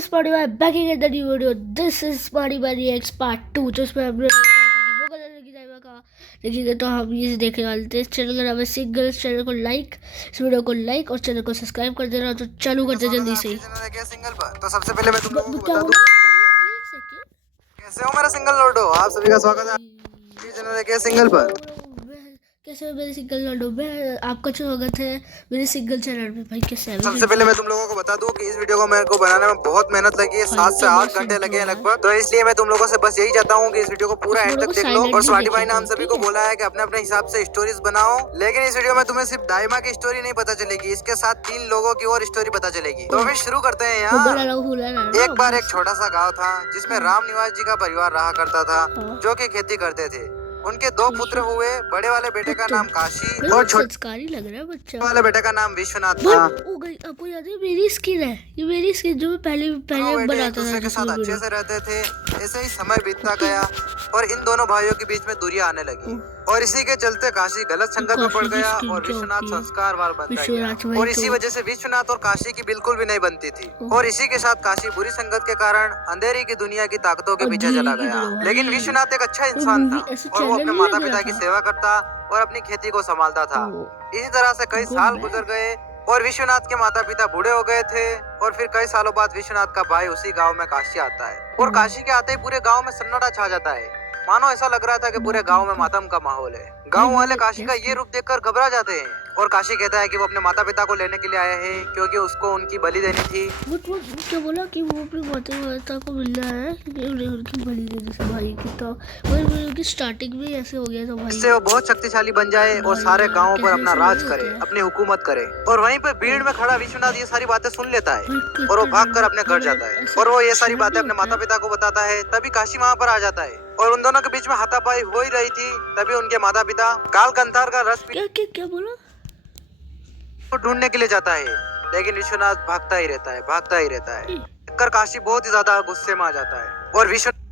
Spotify back again the new video. This is Spotify Reacts Part 2. तो इसमें हमने कहा था कि वो कलर लगी जाएगा कहा देखिए, तो हम ये देखने वाले थे। इस चैनल का नाम है सिंगल। चैनल को लाइक, इस वीडियो को लाइक और चैनल को सब्सक्राइब कर देना। तो चालू करते जल्दी से। सिंगल पर तो सबसे पहले मैं तुम लोगों को क्या बता दूं कैसे हो मेरा सिंगल लोडो। आप सभी का स्वागत है चैनल है क्या सिंगल पर। कैसे हो मेरे सिंगल लॉन्डो में आपका स्वागत है मेरे सिंगल चैनल पे। भाई कैसे है? सबसे पहले मैं तुम लोगों को बता दूं कि इस वीडियो को मेरे को बनाने में बहुत मेहनत लगी है, 7 से 8 घंटे लगे हैं लगभग। तो इसलिए मैं तुम लोगों से बस यही चाहता हूं कि इस वीडियो को पूरा एंड तक देख लो। और स्पॉटिफाई ने हम सभी को बोला है कि अपने अपने हिसाब से स्टोरीज बनाओ, लेकिन इस वीडियो में तुम्हें सिर्फ दाइमा की स्टोरी नहीं पता चलेगी, इसके साथ 3 लोगों की और स्टोरी पता चलेगी। तो अभी शुरू करते हैं। यहाँ एक बार एक छोटा सा गाँव था जिसमें राम निवास जी का परिवार रहा करता था, जो की खेती करते थे। उनके 2 पुत्र हुए, बड़े वाले बेटे का नाम काशी और छोटे लग रहा है बच्चा वाले बेटे का नाम विश्वनाथ था। आपको याद है मेरी स्किन है ये, मेरी स्किन जो मैं पहले बनाता था। के साथ अच्छे से रहते थे। ऐसे ही समय बीतता गया और इन दोनों भाइयों के बीच में दूरियां आने लगी और इसी के चलते काशी गलत संगत में पड़ गया और विश्वनाथ संस्कारवान बन गया। और इसी वजह से विश्वनाथ और काशी की बिल्कुल भी नहीं बनती थी। और इसी के साथ काशी बुरी संगत के कारण अंधेरी की दुनिया की ताकतों के पीछे चला गया। लेकिन विश्वनाथ एक अच्छा इंसान था और वो अपने माता पिता की सेवा करता और अपनी खेती को संभालता था। इसी तरह से कई साल गुजर गए और विश्वनाथ के माता पिता बूढ़े हो गए थे। और फिर कई सालों बाद विश्वनाथ का भाई उसी गांव में काशी आता है और काशी के आते ही पूरे गांव में सन्नाटा छा जाता है। मानो ऐसा लग रहा था कि पूरे गांव में मातम का माहौल है। गांव वाले काशी का ये रूप देखकर घबरा जाते हैं और काशी कहता है कि वो अपने माता पिता को लेने के लिए आए हैं क्योंकि उसको उनकी बलि देनी थी। वो क्या बोला कि वो अपने माता पिता को मिलना है उनकी बलि देने से भाई की। तो उनकी स्टार्टिंग में ऐसे हो गया था भाई, इससे वो बहुत शक्तिशाली बन जाए और सारे गाँव पर अपना राज करे, अपनी हुकूमत करे। और वहीं पर भीड़ में खड़ा विश्वनाथ ये सारी बातें सुन लेता है और वो भागकर अपने घर जाता है और वो ये सारी बातें अपने माता पिता को बताता है। तभी काशी वहाँ पर आ जाता है और उन दोनों के बीच में हाथापाई हो ही रही थी। तभी उनके माता पिता कालकंतार का रस क्या बोला को ढूंढने के लिए जाता है, लेकिन विश्वनाथ भागता ही रहता है। कर काशी बहुत ही ज्यादा गुस्से में आ जाता है और विश्वनाथ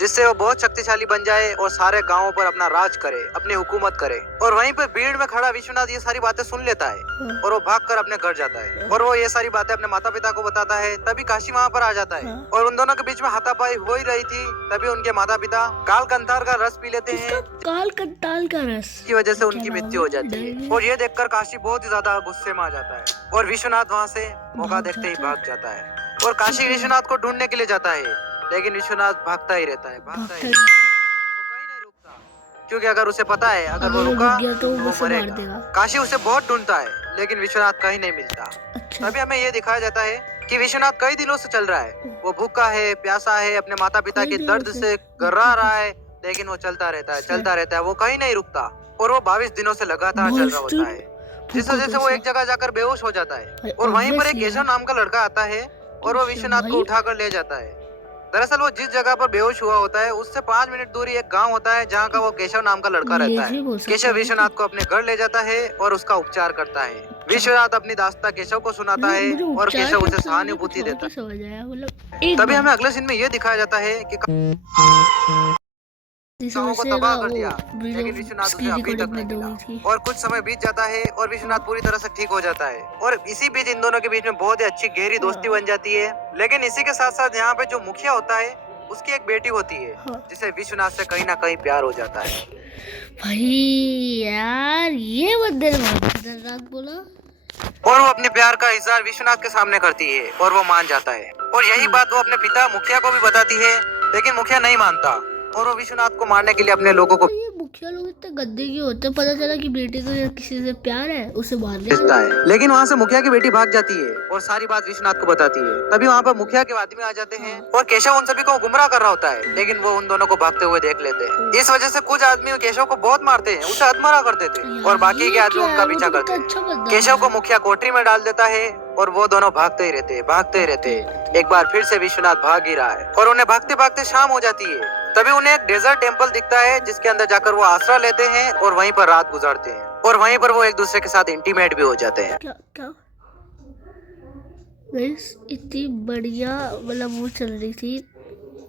जिससे वो बहुत शक्तिशाली बन जाए और सारे गांवों पर अपना राज करे, अपनी हुकूमत करे। और वहीं पर भीड़ में खड़ा विश्वनाथ ये सारी बातें सुन लेता है और वो भागकर अपने घर जाता है और वो ये सारी बातें अपने माता पिता को बताता है। तभी काशी वहाँ पर आ जाता है और उन दोनों के बीच में हाथापाई हो ही रही थी। तभी उनके माता पिता कालकंतार का रस पी लेते हैं, कालकंताल का रस की वजह से उनकी मृत्यु हो जाती है। और ये देखकर काशी बहुत ही ज्यादा गुस्से में आ जाता है और विश्वनाथ वहाँ से मौका देखते ही भाग जाता है और काशी विश्वनाथ को ढूंढने के लिए जाता है, लेकिन विश्वनाथ भागता ही रहता है। वो कहीं नहीं रुकता क्योंकि अगर उसे पता है अगर वो रुका तो वो मरेगा। काशी उसे बहुत ढूंढता है लेकिन विश्वनाथ कहीं नहीं मिलता। तभी हमें ये दिखाया जाता है कि विश्वनाथ कई दिनों से चल रहा है, वो भूखा है, प्यासा है, अपने माता पिता के दर्द से गर्रा रहा है, लेकिन वो चलता रहता है, वो कहीं नहीं रुकता। और वो 22 दिनों से लगातार चल रहा होता है, जिस वजह से वो एक जगह जाकर बेहोश हो जाता है। और वहीं पर एक केशव नाम का लड़का आता है और वो विश्वनाथ को उठाकर ले जाता है। दरअसल वो जिस जगह पर बेहोश हुआ होता है उससे 5 मिनट दूरी एक गांव होता है जहां का वो केशव नाम का लड़का रहता है। केशव विश्वनाथ को अपने घर ले जाता है और उसका उपचार करता है। विश्वनाथ अपनी दास्तां केशव को सुनाता है और केशव उसे सहानुभूति देता है। तभी हमें अगले सीन में ये दिखाया जाता है कि गाँव को तबाह कर दिया, लेकिन विश्वनाथ उसे अभी तक नहीं मिला। और कुछ समय बीत जाता है और विश्वनाथ पूरी तरह से ठीक हो जाता है और इसी बीच इन दोनों के बीच में बहुत ही अच्छी गहरी दोस्ती बन जाती है। लेकिन इसी के साथ साथ यहाँ पे जो मुखिया होता है उसकी एक बेटी होती है जिसे विश्वनाथ से कहीं ना कहीं प्यार हो जाता है। भाई यार ये बंदे बोला और वो अपने प्यार का इजहार विश्वनाथ के सामने करती है और वो मान जाता है। और यही बात वो अपने पिता मुखिया को भी बताती है, लेकिन मुखिया नहीं मानता और वो विश्वनाथ को मारने के लिए अपने लोगों को ये मुखिया लोग इतने गंदे क्यों होते हैं? पता चला कि बेटे को किसी से प्यार है उसे मार देता है। लेकिन वहाँ से मुखिया की बेटी भाग जाती है और सारी बात विश्वनाथ को बताती है। तभी वहाँ पर मुखिया के आदमी आ जाते हैं और केशव उन सभी को गुमराह कर रहा होता है, लेकिन वो उन दोनों को भागते हुए देख लेते हैं। इस वजह से कुछ आदमी केशव को बहुत मारते हैं, उसे हथमरा करते थे और बाकी के आदमी उनका पीछा करते हैं। केशव को मुखिया कोठरी में डाल देता है और वो दोनों भागते ही रहते। एक बार फिर से विश्वनाथ भाग ही रहा है और उन्हें भागते भागते शाम हो जाती है। तभी उन्हें एक डेजर्ट टेम्पल दिखता है जिसके अंदर जाकर वो आसरा लेते हैं और वहीं पर रात गुजारते हैं और वहीं पर वो एक दूसरे के साथ इंटीमेट भी हो जाते हैं। क्या इतनी बढ़िया मतलब वो चल रही थी,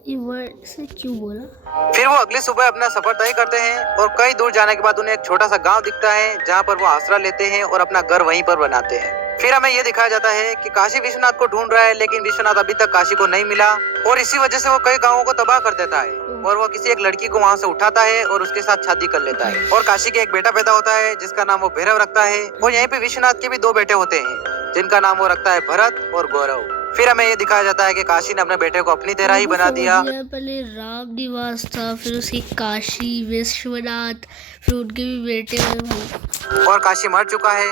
से क्यों बोला? फिर वो अगली सुबह अपना सफर तय करते हैं और कई दूर जाने के बाद उन्हें एक छोटा सा गांव दिखता है जहां पर वो आसरा लेते हैं और अपना घर वहीं पर बनाते हैं। फिर हमें ये दिखाया जाता है कि काशी विश्वनाथ को ढूंढ रहा है, लेकिन विश्वनाथ अभी तक काशी को नहीं मिला और इसी वजह से वो कई गांवों को तबाह कर देता है और वो किसी एक लड़की को वहाँ से उठाता है और उसके साथ शादी कर लेता है और काशी के एक बेटा पैदा होता है जिसका नाम वो भैरव रखता है और यहीं पे विश्वनाथ के भी दो बेटे होते हैं जिनका नाम वो रखता है भरत और गौरव। फिर हमें ये दिखाया जाता है कि काशी ने अपने बेटे को अपनी तरह ही बना दिया। पहले राम निवास था, फिर उसकी काशी विश्वनाथ, फिर उनके भी बेटे हुए और काशी मर चुका है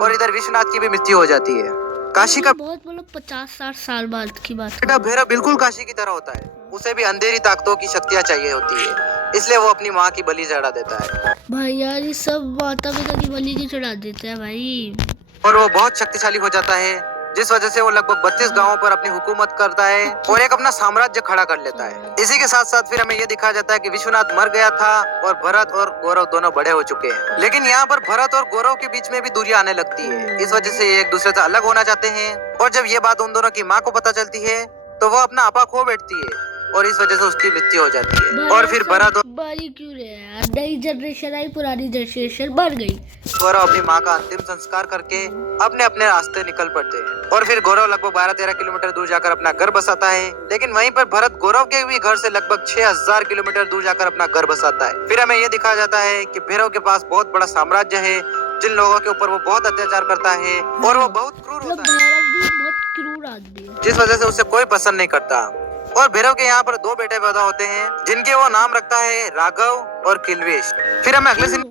और इधर विश्वनाथ की भी मृत्यु हो जाती है। काशी का बहुत मतलब 50-60 साल बाद की बात बेटा भैरव बिल्कुल काशी की तरह होता है, उसे भी अंधेरी ताकतों की शक्तियाँ चाहिए होती है, इसलिए वो अपनी माँ की बलि चढ़ा देता है। भाई यार ये सब माता पिता की बलि की चढ़ा देते हैं भाई। और वो बहुत शक्तिशाली हो जाता है जिस वजह से वो लगभग 32 गांवों पर अपनी हुकूमत करता है और एक अपना साम्राज्य खड़ा कर लेता है। इसी के साथ साथ फिर हमें ये दिखाया जाता है कि विश्वनाथ मर गया था और भरत और गौरव दोनों बड़े हो चुके हैं, लेकिन यहाँ पर भरत और गौरव के बीच में भी दूरियां आने लगती है। इस वजह से ये एक दूसरे से अलग होना चाहते हैं और जब ये बात उन दोनों की माँ को पता चलती है तो वो अपना आपा खो बैठती है और इस वजह से उसकी मृत्यु हो जाती है। और फिर भरत और बारी क्यों रहे यार, नई जनरेशन आई, पुरानी जनरेशन मर गई। गौरव अपनी माँ का अंतिम संस्कार करके अपने अपने रास्ते निकल पड़ते हैं और फिर गौरव लगभग 12-13 किलोमीटर दूर जाकर अपना घर बसाता है, लेकिन वहीं पर भरत गौरव के भी घर से लगभग 6000 किलोमीटर दूर जाकर अपना घर बसाता है। फिर हमें ये दिखाया जाता है कि भैरव के पास बहुत बड़ा साम्राज्य है जिन लोगों के ऊपर वो बहुत अत्याचार करता है और वो बहुत क्रूर होता है, भैरव भी बहुत क्रूर आदमी है जिस वजह से उसे कोई पसंद नहीं करता। और भैरव के यहाँ पर दो बेटे पैदा होते हैं जिनके वो नाम रखता है राघव और किल्वेश। फिर हमें अगले सीन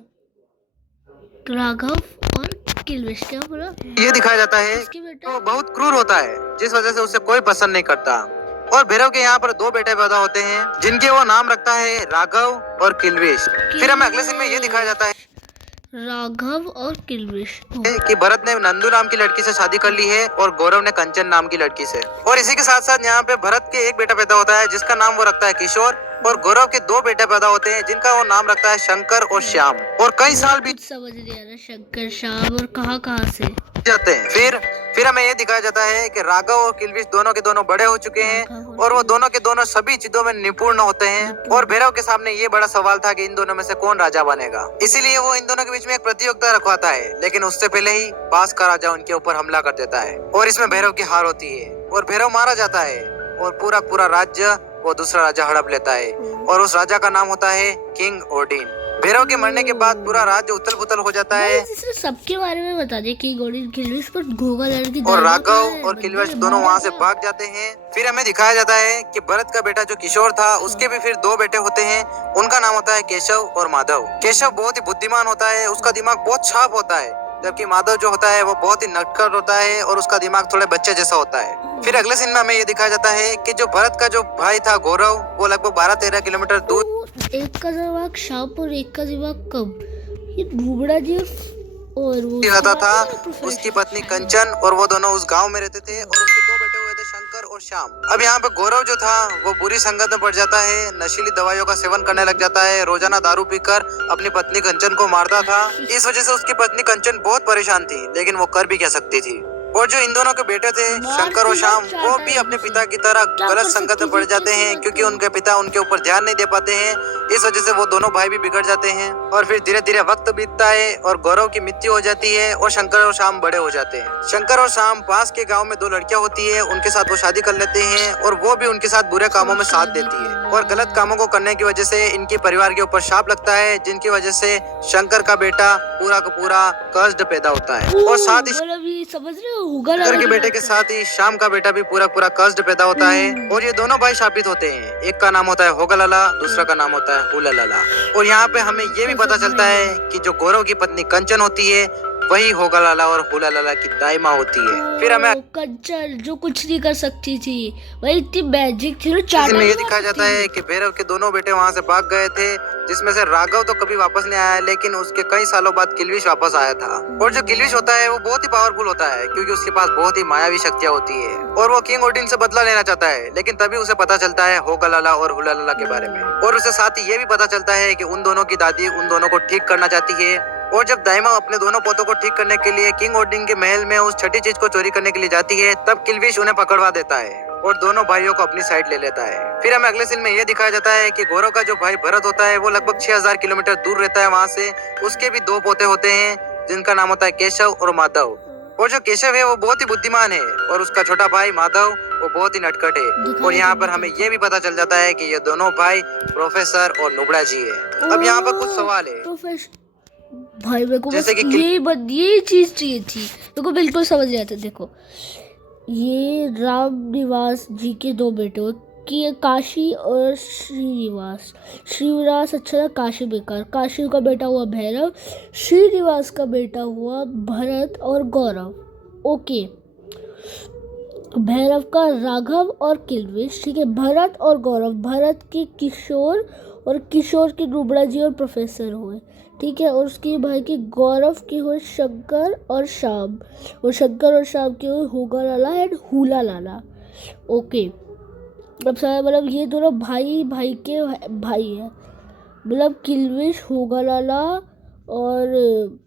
राघव और किल्वेश क्या बोला? ये दिखाया जाता है इसके बेटे वो बहुत क्रूर होता है जिस वजह से उसे कोई पसंद नहीं करता। और भैरव के यहाँ पर दो बेटे पैदा होते हैं जिनके वो नाम रखता है राघव और किल्वेश। फिर हमें अगले सीन में ये दिखाया जाता है राघव और किल्वेश कि भरत ने नंदू नाम की लड़की से शादी कर ली है और गौरव ने कंचन नाम की लड़की से। और इसी के साथ साथ यहाँ पे भरत के एक बेटा पैदा होता है जिसका नाम वो रखता है किशोर और गौरव के दो बेटे पैदा होते हैं जिनका वो नाम रखता है शंकर और श्याम। और कई साल बीत समझ नहीं आ रहा शंकर श्याम और कहाँ से जाते हैं। फिर हमें ये दिखाया जाता है कि राघव और किल्वेश दोनों के दोनों बड़े हो चुके हैं और वो दोनों के दोनों सभी चीजों में निपुण होते हैं और भैरव के सामने ये बड़ा सवाल था कि इन दोनों में से कौन राजा बनेगा। इसीलिए वो इन दोनों के बीच में एक प्रतियोगिता रखवाता है, लेकिन उससे पहले ही पास का राजा उनके ऊपर हमला कर देता है और इसमें भैरव की हार होती है और भैरव मारा जाता है और पूरा राज्य वो दूसरा राजा हड़प लेता है और उस राजा का नाम होता है किंग ओडिन। भैरव के मरने के बाद पूरा राज्य उथल पुथल हो जाता है। सबके बारे में बता दे कि ओडिन किल्वेश पर घोगा लड़की और राघव और किल्वेश दोनों वहाँ से भाग जाते हैं। फिर हमें दिखाया जाता है कि भरत का बेटा जो किशोर था उसके भी फिर दो बेटे होते हैं, उनका नाम होता है केशव और माधव। केशव बहुत ही बुद्धिमान होता है, उसका दिमाग बहुत शार्प होता है, जबकि माधव जो होता है वो बहुत ही नटखट होता है और उसका दिमाग थोड़े बच्चे जैसा होता है। फिर अगले सीन में हमें ये दिखाया जाता है कि जो भरत का जो भाई था गौरव वो लगभग 12-13 किलोमीटर दूर, एक का दिमाग शार्प और एक का दिमाग कम, ये ढूबड़ा जी और वो रहता था उसकी पत्नी कंचन और वो दोनों उस गांव में रहते थे और उनके दो बेटे हुए थे शंकर और श्याम। अब यहाँ पे गौरव जो था वो बुरी संगत में पड़ जाता है, नशीली दवाइयों का सेवन करने लग जाता है, रोजाना दारू पीकर अपनी पत्नी कंचन को मारता था। इस वजह से उसकी पत्नी कंचन बहुत परेशान थी, लेकिन वो कर भी क्या सकती थी। और जो इन दोनों के बेटे थे शंकर और श्याम वो भी अपने पिता की तरह गलत संगत में पड़ जाते हैं क्योंकि उनके पिता उनके ऊपर ध्यान नहीं दे पाते हैं। इस वजह से वो दोनों भाई भी बिगड़ जाते हैं और फिर धीरे धीरे वक्त बीतता है और गौरव की मृत्यु हो जाती है और शंकर और श्याम बड़े हो जाते हैं। शंकर और श्याम पास के गांव में दो लड़कियां होती है, उनके साथ वो शादी कर लेते हैं और वो भी उनके साथ बुरे कामों में साथ देती है और गलत कामों को करने की वजह से इनके परिवार के ऊपर शाप लगता है, जिनकी वजह से शंकर का बेटा पूरा का पूरा कर्ज पैदा होता है और साथ ही समझ रहे हो शंकर के बेटे के साथ ही श्याम का बेटा भी पूरा कर्ज पैदा होता है और ये दोनों भाई शापित होते हैं। एक का नाम होता है होगा लाला, दूसरा का नाम होता है हुला लाला। और यहाँ पे हमें ये भी पता चलता है कि जो गौरव की पत्नी कंचन होती है वही होगा लाला और हुला लाला की दाई माँ होती है। फिर हमें कंचन जो कुछ नहीं कर सकती थी वही इतनी मैजिक थी। इसमें ये दिखाया जाता है कि भैरव के दोनों बेटे वहाँ से भाग गए थे, जिसमें से राघव तो कभी वापस नहीं आया, लेकिन उसके कई सालों बाद किल्वेश वापस आया था। और जो किल्वेश होता है वो बहुत ही पावरफुल होता है क्योंकि उसके पास बहुत ही मायावी शक्तियाँ होती है और वो किंग ओडिन से बदला लेना चाहता है, लेकिन तभी उसे पता चलता है होगा लाला और हुला लाला के बारे में। और उसे साथ ही ये भी पता चलता है कि उन दोनों की दादी उन दोनों को ठीक करना चाहती है। और जब दाइमा अपने दोनों पोतों को ठीक करने के लिए किंग ओडिन के महल में उस छठी चीज को चोरी करने के लिए जाती है, तब किल्वेश उन्हें पकड़वा देता है और दोनों भाइयों को अपनी साइड ले लेता है। फिर हमें अगले सीन में ये दिखाया जाता है कि गौरव का जो भाई भरत होता है वो लगभग 6000 किलोमीटर दूर रहता है वहाँ से। उसके भी दो पोते होते हैं जिनका नाम होता है केशव और माधव और जो केशव है वो बहुत ही बुद्धिमान है और उसका छोटा भाई माधव वो बहुत ही नटखट है। और यहाँ पर हमें ये भी पता चल जाता है कि ये दोनों भाई प्रोफेसर और नुबड़ा जी है। अब यहाँ पर कुछ सवाल है। भाई मेरे को जैसे बस कि ये चीज चाहिए थी, मेरे को बिल्कुल समझ नहीं आता। देखो ये राम निवास जी के दो बेटे हो कि काशी और श्रीनिवास। श्रीनिवास अच्छा था, काशी बेकार। काशी का बेटा हुआ भैरव, श्रीनिवास का बेटा हुआ भरत और गौरव। ओके, भैरव का राघव और किल्विश, ठीक है। भरत और गौरव, भरत के किशोर और किशोर के नुबड़ा जी और प्रोफेसर हुए, ठीक है। और उसके भाई के गौरव के हुए शंकर और श्याम, और शंकर और श्याम के हुए होगा लाला एंड हुला लाला। ओके, अब सारा मतलब ये दोनों भाई के भाई है, मतलब किल्विश, होगा लाला और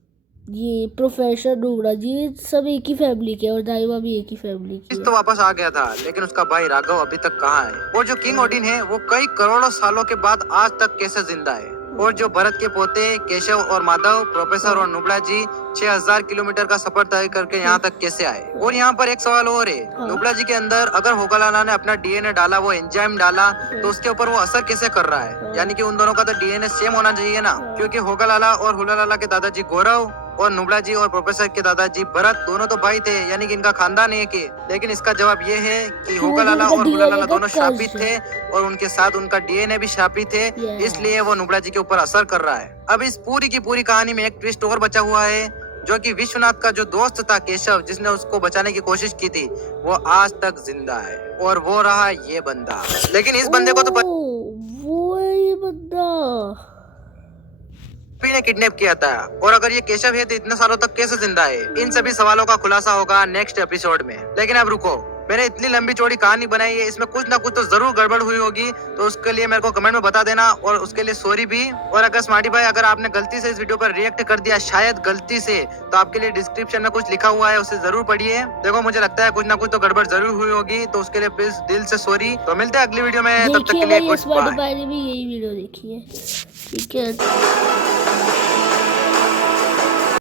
ये प्रोफेसर नुबड़ा जी सब एक ही फैमिली के, और दाइवा भी एक ही फैमिली की है। तो वापस आ गया था, लेकिन उसका भाई राघव अभी तक कहाँ है। और जो किंग ओडिन है वो कई करोड़ों सालों के बाद आज तक कैसे जिंदा है। और जो भरत के पोते केशव और माधव, प्रोफेसर और नुबड़ा जी 6000 किलोमीटर का सफर तय करके यहाँ तक कैसे आए। और यहाँ पर एक सवाल और है, नुबड़ा जी के अंदर अगर होगालाला ने अपना डीएनए डाला, वो एंजाइम डाला, तो उसके ऊपर वो असर कैसे कर रहा है। यानी कि उन दोनों का तो डीएनए सेम होना चाहिए ना, क्योंकि होगालाला और हुलालाला के दादाजी गौरव और नुबड़ा जी और प्रोफेसर के दादाजी भरत दोनों तो भाई थे, यानी कि इनका खानदान एक है। लेकिन इसका जवाब ये है कि होगालाला और हुलालाला दोनों श्रापित थे और उनके साथ उनका डीएनए भी श्रापित है, इसलिए वो नुबड़ा जी के ऊपर असर कर रहा है। अब इस पूरी की पूरी कहानी में एक ट्विस्ट और बचा हुआ है, जो कि विश्वनाथ का जो दोस्त था केशव, जिसने उसको बचाने की कोशिश की थी, वो आज तक जिंदा है, और वो रहा ये बंदा। लेकिन इस बंदे को तो वो है ये बंदा ने किडनैप किया था, और अगर ये केशव है तो इतने सालों तक कैसे जिंदा है। इन सभी सवालों का खुलासा होगा नेक्स्ट एपिसोड में। लेकिन अब रुको, मैंने इतनी लंबी चौड़ी कहानी बनाई है, इसमें कुछ ना कुछ तो जरूर गड़बड़ हुई होगी, तो उसके लिए मेरे को कमेंट में बता देना, और उसके लिए सॉरी भी। और अगर स्मार्टी भाई अगर आपने गलती से इस वीडियो पर रिएक्ट कर दिया, शायद गलती से, तो आपके लिए डिस्क्रिप्शन में कुछ लिखा हुआ है, उसे जरूर पढ़िए। देखो मुझे लगता है कुछ ना कुछ तो गड़बड़ जरूर हुई होगी, तो उसके लिए प्लीज दिल से सॉरी। तो मिलते हैं अगली वीडियो में, तब तक के लिए गुड बाय। स्मार्टी भाई ने भी यही वीडियो देखी है, ठीक है।